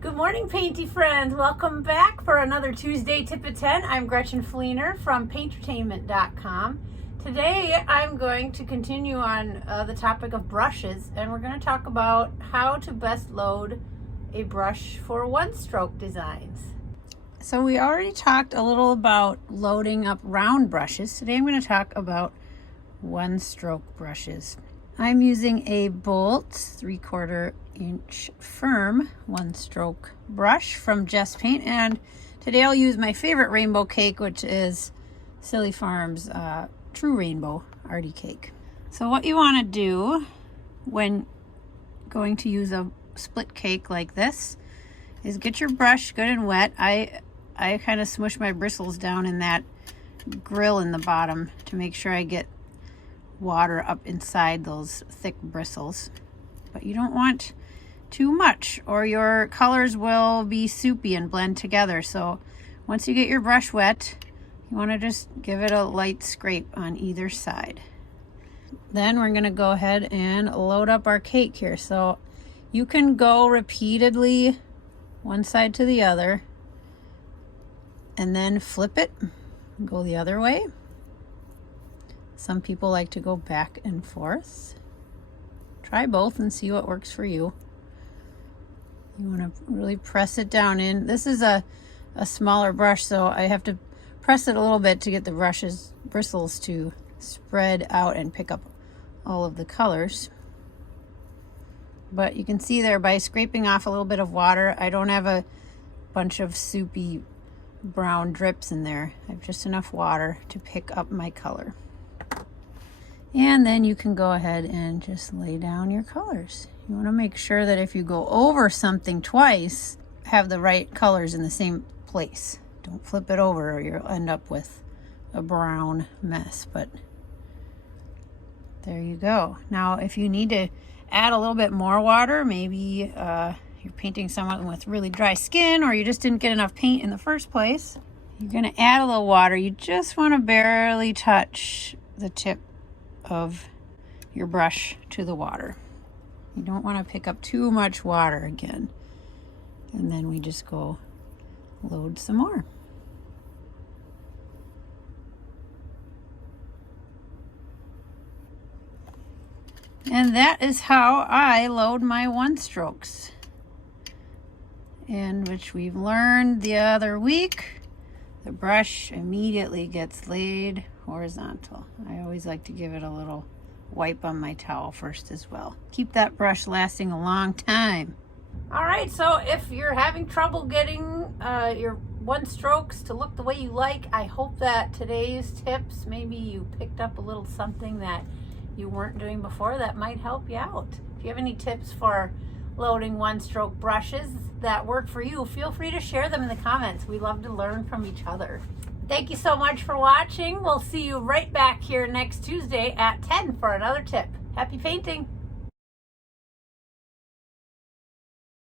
Good morning, painty friends. Welcome back for another Tuesday Tip at 10. I'm Gretchen Fleener from paintertainment.com. Today I'm going to continue on the topic of brushes, and we're going to talk about how to best load a brush for one-stroke designs. So we already talked a little about loading up round brushes. Today I'm going to talk about one-stroke brushes. I'm using a Bolt 3/4 inch firm one-stroke brush from Just Paint, and today I'll use my favorite rainbow cake, which is Silly Farms True Rainbow Arty Cake. So what you want to do when going to use a split cake like this is get your brush good and wet. I kind of smush my bristles down in that grill in the bottom to make sure I get water up inside those thick bristles, but you don't want too much or your colors will be soupy and blend together. So once you get your brush wet, you want to just give it a light scrape on either side. Then we're going to go ahead and load up our cake here. So you can go repeatedly one side to the other and then flip it and go the other way. Some people like to go back and forth. Try both and see what works for you. You want to really press it down in. This is a smaller brush, so I have to press it a little bit to get the brush's bristles to spread out and pick up all of the colors. But you can see there by scraping off a little bit of water, I don't have a bunch of soupy brown drips in there. I have just enough water to pick up my color. And then you can go ahead and just lay down your colors. You want to make sure that if you go over something twice, have the right colors in the same place. Don't flip it over or you'll end up with a brown mess, but there you go. Now, if you need to add a little bit more water, maybe you're painting someone with really dry skin or you just didn't get enough paint in the first place, you're going to add a little water. You just want to barely touch the tip of your brush to the water. You don't want to pick up too much water again. And then we just go load some more. And that is how I load my one strokes, and which we've learned the other week, the brush immediately gets laid horizontal. I always like to give it a little wipe on my towel first as well. Keep that brush lasting a long time. All right, so if you're having trouble getting your one strokes to look the way you like, I hope that today's tips, maybe you picked up a little something that you weren't doing before that might help you out. If you have any tips for loading one stroke brushes that work for you, feel free to share them in the comments. We love to learn from each other. Thank you so much for watching. We'll see you right back here next Tuesday at 10 for another tip. Happy painting!